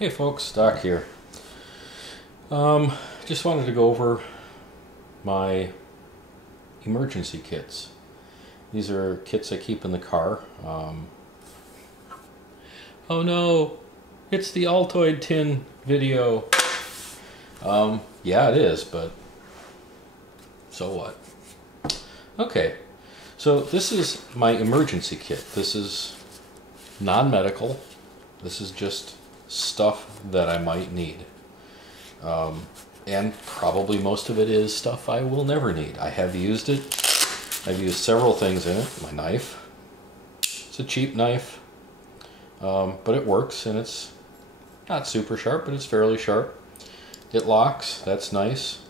Hey folks, Doc here. Just wanted to go over my emergency kits. These are kits I keep in the car. Oh no, it's the Altoid Tin video. Yeah, it is, but so what? Okay, so this is my emergency kit. This is non-medical. This is just stuff that I might need. And probably most of it is stuff I will never need. I have used it. I've used several things in it. My knife. It's a cheap knife, but it works, and it's not super sharp, but it's fairly sharp. It locks. That's nice.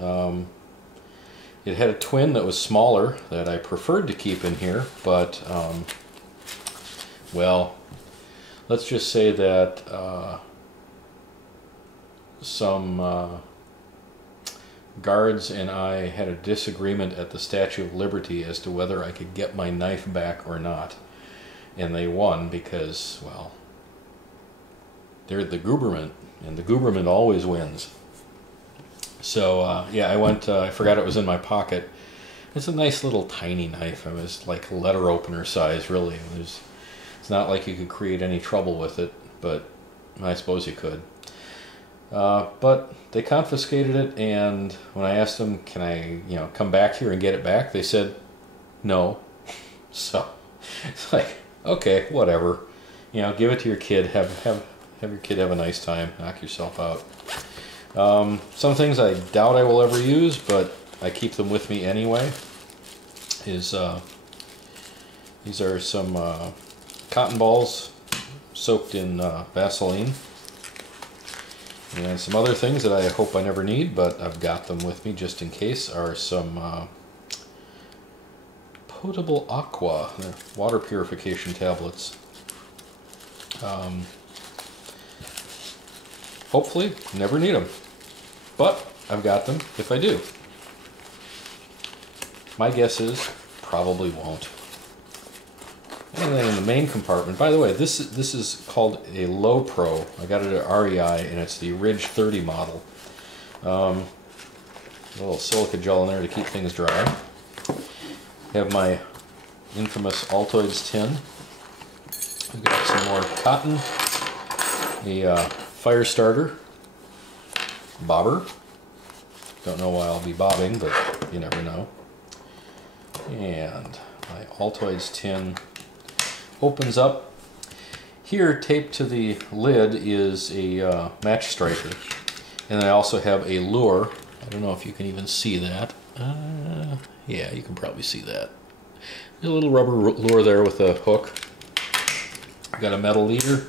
It had a twin that was smaller that I preferred to keep in here, but well, let's just say that some guards and I had a disagreement at the Statue of Liberty as to whether I could get my knife back or not. And they won because, well, they're the government, and the government always wins. So, yeah, I forgot it was in my pocket. It's a nice little tiny knife. It was like letter opener size, really. It's not like you could create any trouble with it, but I suppose you could. But they confiscated it, and when I asked them, can I, come back here and get it back, they said no. So it's like, okay, whatever. Give it to your kid. Have your kid have a nice time. Knock yourself out. Some things I doubt I will ever use, but I keep them with me anyway. These are some cotton balls soaked in Vaseline. And some other things that I hope I never need, but I've got them with me just in case, are some potable aqua, water purification tablets. Hopefully, never need them, but I've got them if I do. My guess is probably won't. And then in the main compartment, by the way, this is called a Low Pro. I got it at REI, and it's the Ridge 30 model. A little silica gel in there to keep things dry. Have my infamous Altoid Tin. I've got some more cotton, a fire starter, bobber. Don't know why I'll be bobbing, but you never know. And my Altoid Tin opens up. Here, taped to the lid, is a match striker, and I also have a lure. I don't know if you can even see that. Yeah, you can probably see that. There's a little rubber lure there with a hook. I've got a metal leader,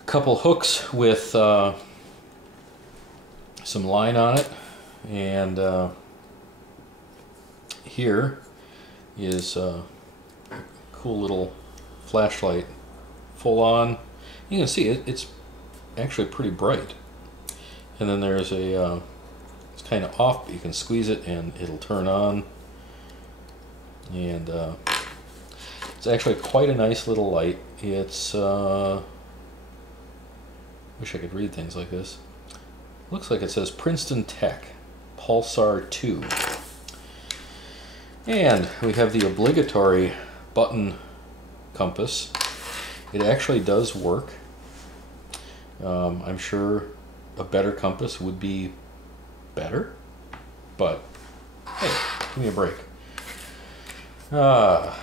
a couple hooks with some line on it, and here is cool little flashlight, full on. You can see it's actually pretty bright. And then there's a it's kind of off, but you can squeeze it and it'll turn on. And it's actually quite a nice little light. It's wish I could read things like this. Looks like it says Princeton Tech Pulsar 2. And we have the obligatory button compass. It actually does work. I'm sure a better compass would be better, but hey, give me a break. Got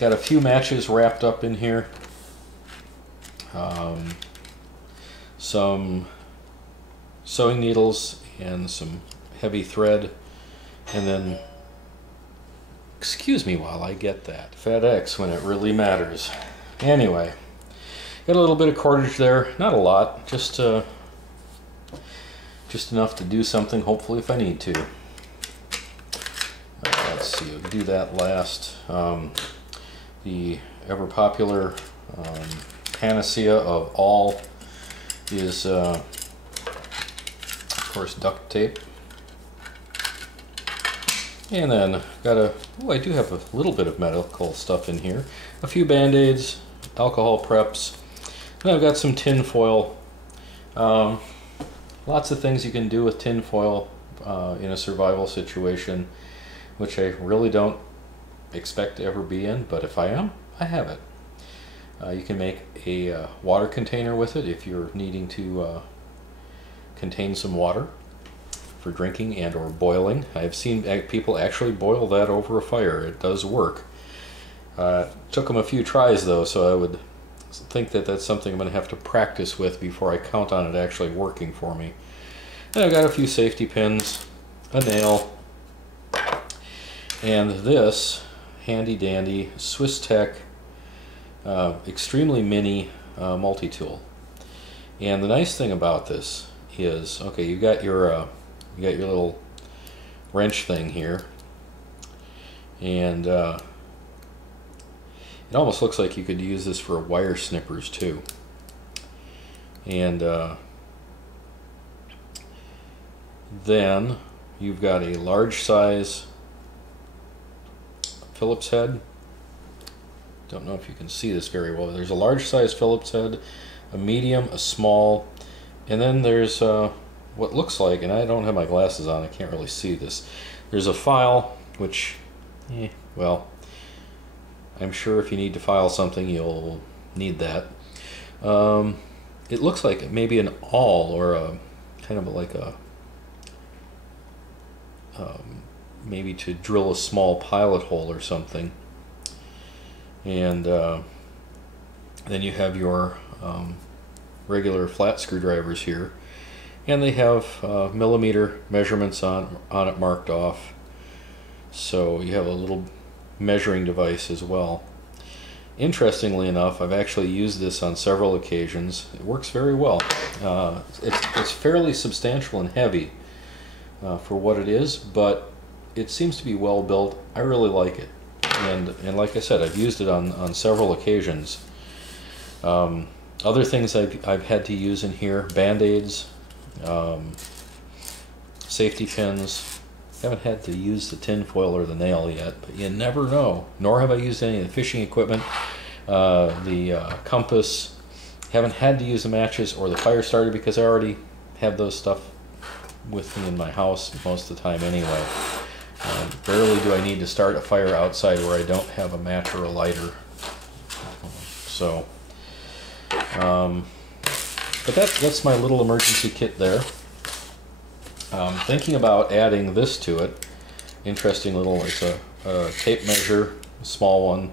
a few matches wrapped up in here. Some sewing needles and some heavy thread, and then, excuse me while I get that, FedEx when it really matters. Anyway, got a little bit of cordage there, not a lot, just enough to do something, hopefully, if I need to. Let's see, we'll do that last. The ever popular panacea of all is, of course, duct tape. And then I do have a little bit of medical stuff in here. A few Band-Aids, alcohol preps, And I've got some tin foil. Lots of things you can do with tin foil in a survival situation, which I really don't expect to ever be in, but if I am, I have it. You can make a water container with it if you're needing to contain some water for drinking and or boiling. I've seen people actually boil that over a fire. It does work. Took them a few tries though, so I would think that that's something I'm going to have to practice with before I count on it actually working for me. And I've got a few safety pins, a nail, and this handy dandy Swiss Tech extremely mini multi-tool. And the nice thing about this is, okay, you got your little wrench thing here, and it almost looks like you could use this for wire snippers too. And then you've got a large size Phillips head. Don't know if you can see this very well. There's a large size Phillips head, a medium, a small, and then there's what looks like, and I don't have my glasses on, I can't really see this. There's a file, which, well, I'm sure if you need to file something, you'll need that. It looks like maybe an awl or a kind of like a maybe to drill a small pilot hole or something. And then you have your regular flat screwdrivers here, and they have millimeter measurements on it marked off. So you have a little measuring device as well. Interestingly enough, I've actually used this on several occasions. It works very well. It's fairly substantial and heavy for what it is, but it seems to be well built. I really like it, and like I said, I've used it on several occasions. Other things I've had to use in here: Band-Aids, safety pins. Haven't had to use the tin foil or the nail yet, but you never know. Nor have I used any of the fishing equipment, the compass. Haven't had to use the matches or the fire starter because I already have those stuff with me in my house most of the time anyway. Rarely do I need to start a fire outside where I don't have a match or a lighter. So, but that's my little emergency kit there. Thinking about adding this to it. Interesting little, it's a tape measure, a small one,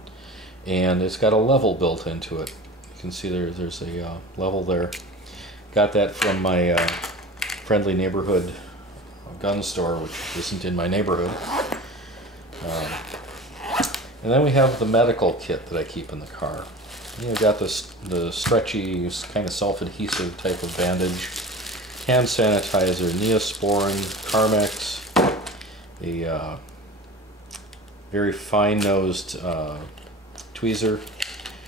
and it's got a level built into it. You can see there's a level there. Got that from my friendly neighborhood gun store, which isn't in my neighborhood. And then we have the medical kit that I keep in the car. I've got the stretchy, kind of self-adhesive type of bandage, hand sanitizer, Neosporin, Carmex, a very fine-nosed tweezer,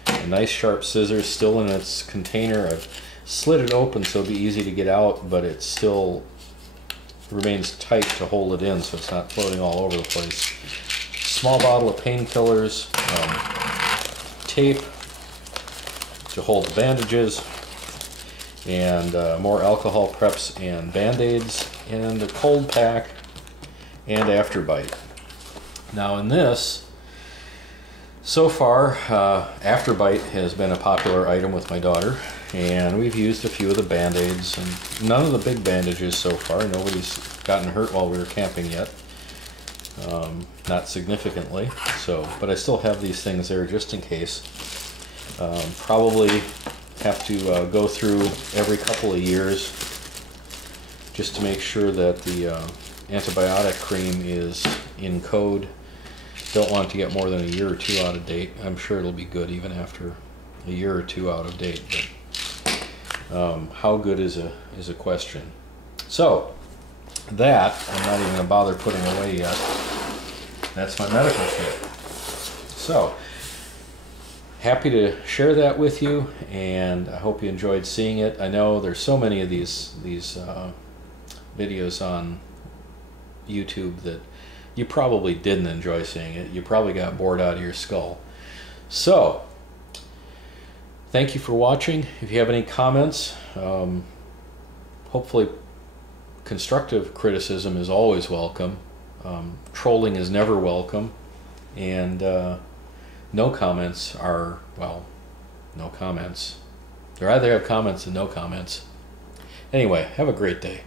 a nice sharp scissors still in its container. I've slid it open so it'll be easy to get out, but it still remains tight to hold it in so it's not floating all over the place. Small bottle of painkillers, tape to hold the bandages, and more alcohol preps and Band-Aids, and a cold pack and Afterbite. Now in this, so far, Afterbite has been a popular item with my daughter, and we've used a few of the Band-Aids, and none of the big bandages so far. Nobody's gotten hurt while we were camping yet. Not significantly, so, but I still have these things there just in case. Probably have to go through every couple of years just to make sure that the antibiotic cream is in code. Don't want to get more than a year or two out of date. I'm sure it'll be good even after a year or two out of date, but how good is a question. So that I'm not even going to bother putting away yet. That's my medical kit. So happy to share that with you, and I hope you enjoyed seeing it. I know there's so many of these videos on YouTube that you probably didn't enjoy seeing it. You probably got bored out of your skull. So thank you for watching. If you have any comments, hopefully constructive criticism is always welcome. Trolling is never welcome. And no comments are, well, no comments. I'd rather have comments than no comments. Anyway, have a great day.